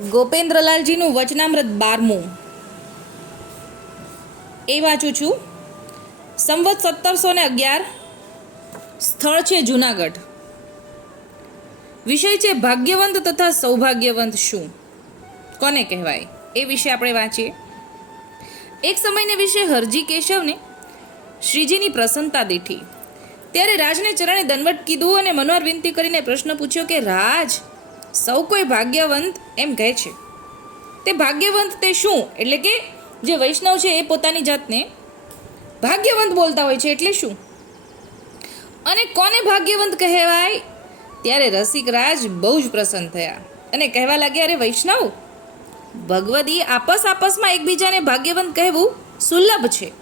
ગોપેન્દ્રલાલજીનું વચનામૃત બારમું. એ વાંચું છું. સંવત સત્તરસો ને અગિયાર. સ્થળ છે જુનાગઢ. વિષય છે ભાગ્યવંત તથા સૌભાગ્યવંત શું? કોને કહેવાય? એ વિશે આપણે વાંચીએ. એક સમયને વિશે હરજી કેશવને શ્રીજીની પ્રસન્નતા દીઠી. ત્યારે રાજને ચરણે દંડવટ કીધું અને મનોહર વિનંતી કરીને પ્રશ્ન પૂછ્યો કે, રાજ સૌ કોઈ ભાગ્યવંત એમ કહે છે. તે ભાગ્યવંત તે શું? એટલે કે જે વૈષ્ણવ છે એ પોતાની જાતને ભાગ્યવંત બોલતા હોય છે એટલે શું? અને કોને ભાગ્યવંત કહેવાય? ત્યારે રસિક રાજ બહુ જ પ્રસન્ન થયા. અને કહેવા લાગ્યા, અરે વૈષ્ણવ, ભગવદી આપસ આપસમાં એકબીજાને ભાગ્યવંત કહેવું સુલભ છે.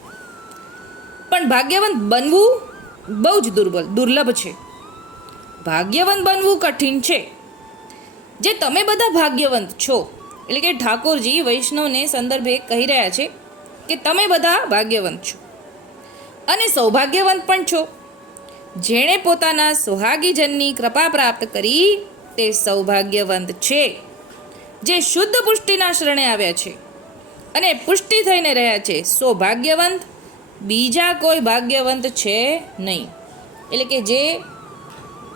પણ ભાગ્યવંત બનવું બહુ જ દુર્બલ, દુર્લભ છે. ભાગ્યવંત બનવું કઠિન છે. જે તમે બધા ભાગ્યવંત છો. એટલે કે ઠાકોરજી વૈષ્ણવને સંદર્ભે કહી રહ્યા છે કે તમે બધા ભાગ્યવંત છો. અને સૌભાગ્યવંત પણ છો. જેણે પોતાના સુહાગીજનની કૃપા પ્રાપ્ત કરી તે સૌભાગ્યવંત છે. જે શુદ્ધ પુષ્ટિના શરણે આવ્યા છે અને પુષ્ટિ થઈને રહ્યા છે સૌભાગ્યવંત બીજા કોઈ ભાગ્યવંત છે નહીં. એટલે કે જે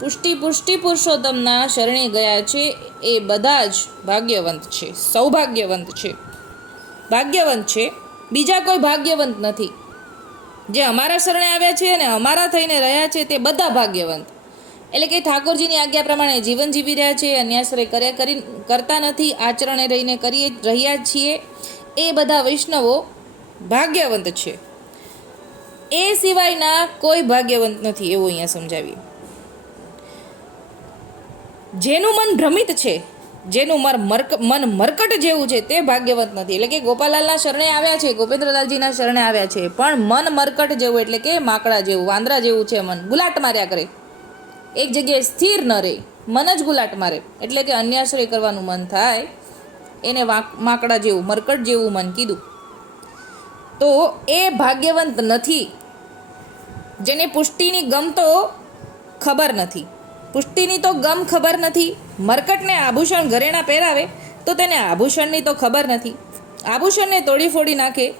પુષ્ટિ પુષ્ટિ પુરુષોત્તમના શરણે ગયા છે. એ બધા જ ભાગ્યવંત છે. સૌભાગ્યવંત છે. ભાગ્યવંત છે. બીજા કોઈ ભાગ્યવંત નથી. જે અમારા શરણે આવ્યા છે અને અમારા થઈને રહ્યા છે તે બધા ભાગ્યવંત. એટલે કે ઠાકોરજીની આજ્ઞા પ્રમાણે જીવન જીવી રહ્યા છે, અન્યાશ્રય કર્યા કરી, કરતા નથી, આચરણે રહીને કરીએ, રહ્યા છીએ. એ બધા વૈષ્ણવો ભાગ્યવંત છે. એ સિવાયના કોઈ ભાગ્યવંત નથી એવું અહીંયા સમજાવ્યું જેનું મન ભ્રમિત છે, જેનું મર મન મરકટ જેવું છે, તે ભાગ્યવંત નથી. એટલે કે ગોપાલાલના શરણે આવ્યા છે, ગોપેન્દ્રલાલજીના શરણે આવ્યા છે, પણ મન મરકટ જેવું એટલે કે માકડા જેવું, વાંદરા જેવું છે મન. ગુલાટ માર્યા કરે. એક જગ્યાએ સ્થિર ન રહે, મન જ ગુલાટ મારે. એટલે કે અન્યાશ્રય કરવાનું મન થાય, એને માકડા જેવું, મરકટ જેવું મન કીધું. તો એ ભાગ્યવંત નથી. જેને પુષ્ટિની ગમ તો ખબર નથી. પુષ્ટિની તો ગમ ખબર નથી. મરકટને આભૂષણ ઘરેણા પહેરાવે તો તેને આભૂષણની તો ખબર નથી. આભૂષણને તોડી ફોડી નાખે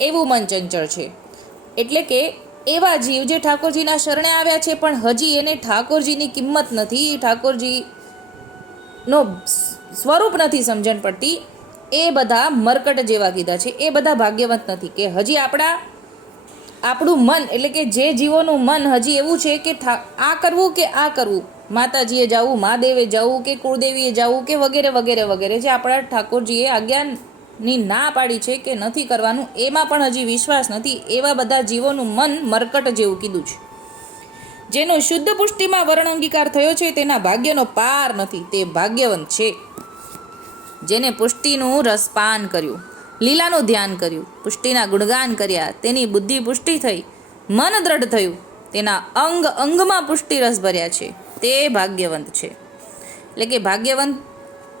એવું મન ચંચળ છે. એટલે કે એવા જીવ જે ઠાકોરજીના શરણે આવ્યા છે પણ હજી એને ઠાકોરજીની કિંમત નથી, ઠાકોરજીનો સ્વરૂપ નથી સમજણ પડતી. એ બધા મરકટ જેવા કીધા છે. એ બધા ભાગ્યવંત નથી કે હજી આપણા આપણું મન, એટલે કે જે જીવોનું મન હજી એવું છે કે આ કરવું કે આ કરવું? માતાજીએ જવું, મહાદેવે જવું, કે કુળદેવીએ જવું, કે વગેરે વગેરે વગેરે, જે આપણા ઠાકોરજીએ આજ્ઞાની ના પાડી છે કે નથી કરવાનું, એમાં પણ હજી વિશ્વાસ નથી, એવા બધા જીવોનું મન મરકટ જેવું કીધું છે. જેનો શુદ્ધ પુષ્ટિમાં વર્ણ અંગીકાર થયો છે, તેના ભાગ્યનો પાર નથી, તે ભાગ્યવંત છે. જેને પુષ્ટિનું રસપાન કર્યું. લીલાનું ધ્યાન કર્યું, પુષ્ટિના ગુણગાન કર્યા, તેની બુદ્ધિ પુષ્ટિ થઈ, મન દ્રઢ થયું, તેના અંગ અંગમાં પુષ્ટિ રસ ભર્યા છે, તે ભાગ્યવંત છે. એટલે કે ભાગ્યવંત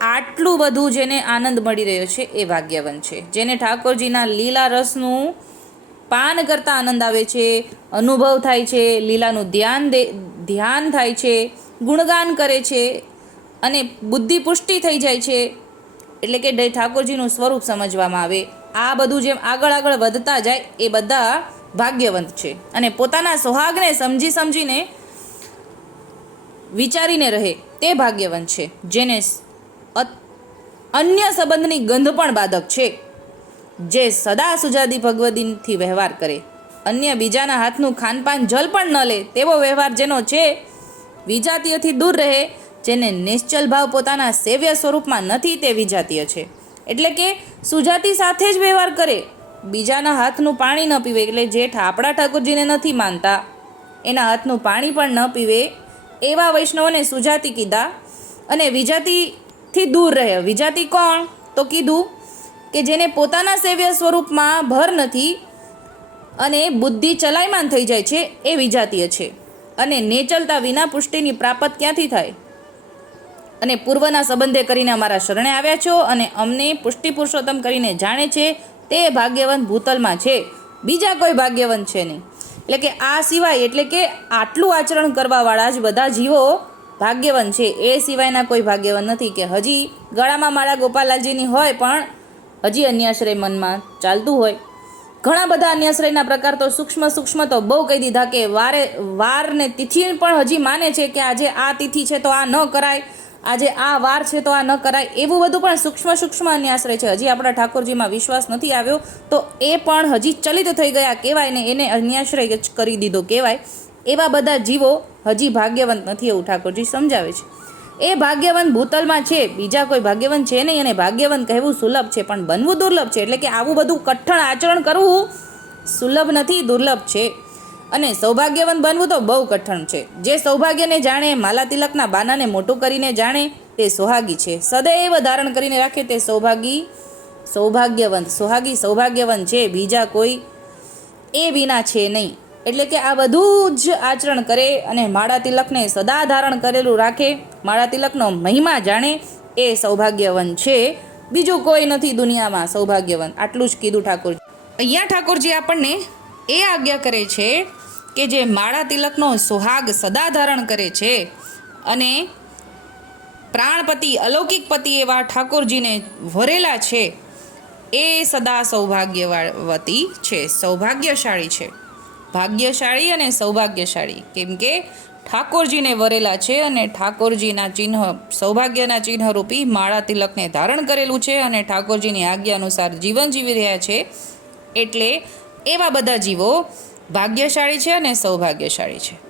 આટલું બધું જેને આનંદ મળી રહ્યો છે, એ ભાગ્યવંત છે. જેને ઠાકોરજીના લીલા રસનું પાન કરતા આનંદ આવે છે, અનુભવ થાય છે, લીલાનું ધ્યાન દે, ધ્યાન થાય છે, ગુણગાન કરે છે, અને બુદ્ધિ પુષ્ટિ થઈ જાય છે એટલે કે ઠાકોરજીનું સ્વરૂપ સમજવામાં આવે. આ બધું જેમ આગળ આગળ વધતા જાય, એ બધા ભાગ્યવંત છે. અને પોતાના સુહાગને સમજી સમજીને વિચારીને રહે, તે ભાગ્યવંત છે. જેને અન્ય સંબંધની ગંધ પણ બાધક છે. જે સદા સુજાદી ભગવદીનથી વ્યવહાર કરે. અન્ય બીજાના હાથનું ખાનપાન જલ પણ ન લે, તેવો વ્યવહાર જેનો છે, વિજાતીયથી દૂર રહે જેને નિશ્ચલ ભાવ પોતાના સેવ્ય સ્વરૂપમાં નથી તે વિજાતીય છે. એટલે કે સુજાતી સાથે જ વ્યવહાર કરે, બીજાના હાથનું પાણી ન પીવે એટલે જે આપણા ઠાકોરજીને નથી માનતા. એના હાથનું પાણી પણ ન પીવે એવા વૈષ્ણવોને સુજાતી કીધા અને વિજાતિથી દૂર રહે વિજાતિ કોણ? તો કીધું કે જેને પોતાના સેવ્ય સ્વરૂપમાં ભર નથી અને બુદ્ધિ ચલાયમાન થઈ જાય છે, એ વિજાતીય છે અને નેચલતા વિના પુષ્ટિની પ્રાપ્ત ક્યાંથી થાય? અને પૂર્વના સંબંધે કરીને અમારા શરણે આવ્યા છો અને અમને પુષ્ટિ પુરુષોત્તમ કરીને જાણે છે તે ભાગ્યવંત ભૂતલમાં છે. બીજા કોઈ ભાગ્યવંત છે નહીં. એટલે કે આ સિવાય એટલે કે આટલું આચરણ કરવાવાળા જ બધા જીવો ભાગ્યવંત છે. એ સિવાયના કોઈ ભાગ્યવંત નથી કે હજી ગળામાં માળા ગોપાલાલજીની હોય પણ હજી અન્યાશ્રય મનમાં ચાલતું હોય. ઘણા બધા અન્યાશ્રયના પ્રકાર તો સૂક્ષ્મ સૂક્ષ્મ તો બહુ કહી દીધા કે વારે વાર ને તિથિ પણ હજી માને છે કે આજે આ તિથિ છે તો આ ન કરાય. આજે આ વાર છે તો આ ન કરાય એવું બધું પણ સૂક્ષ્મ સૂક્ષ્મ અન્યાશ્રય છે. હજી આપણા ઠાકોરજીમાં વિશ્વાસ નથી આવ્યો તો એ પણ હજી ચલિત થઈ ગયા કહેવાય ને એને અન્યાશ્રય કરી દીધો કહેવાય. એવા બધા જીવો હજી ભાગ્યવંત નથી એવું ઠાકોરજી સમજાવે છે. એ ભાગ્યવંત ભૂતલમાં છે, બીજા કોઈ ભાગ્યવંત છે નહીં અને ભાગ્યવંત કહેવું સુલભ છે, પણ બનવું દુર્લભ છે. એટલે કે આવું બધું કઠણ આચરણ કરવું સુલભ નથી, દુર્લભ છે. અને સૌભાગ્યવંત બનવું તો બહુ કઠણ છે. જે સૌભાગ્યને જાણે માલા તિલકના બાનાને મોટું કરીને જાણે તે સોહાગી છે. સદૈવ ધારણ કરીને રાખે તે સૌભાગી, સૌભાગ્યવંત. સોહાગી, સૌભાગ્યવંત છે, બીજા કોઈ એ વિના છે નહીં. એટલે કે આ બધું જ આચરણ કરે અને માળા તિલકને સદા ધારણ કરેલું રાખે. માળા તિલકનો મહિમા જાણે એ સૌભાગ્યવંત છે. બીજું કોઈ નથી દુનિયામાં સૌભાગ્યવંત. આટલું જ કીધું ઠાકોર અહીંયા ઠાકોરજી આપણને એ આજ્ઞા કરે છે કે જે માળા તિલકનો સુહાગ સદા ધારણ કરે છે અને પ્રાણપતિ, અલૌકિક પતિ એવા ઠાકોરજીને વરેલા છે, એ સદા સૌભાગ્યવતી છે, સૌભાગ્યશાળી છે. ભાગ્યશાળી અને સૌભાગ્યશાળી. કેમ કે ઠાકોરજીને વરેલા છે અને ઠાકોરજીના ચિહ્ન, સૌભાગ્યના ચિહ્ન રૂપી માળા તિલકને ધારણ કરેલું છે અને ઠાકોરજીની આજ્ઞા અનુસાર જીવન જીવી રહ્યા છે, એટલે એવા બધા જીવો ભાગ્યશાળી છે અને સૌભાગ્યશાળી છે.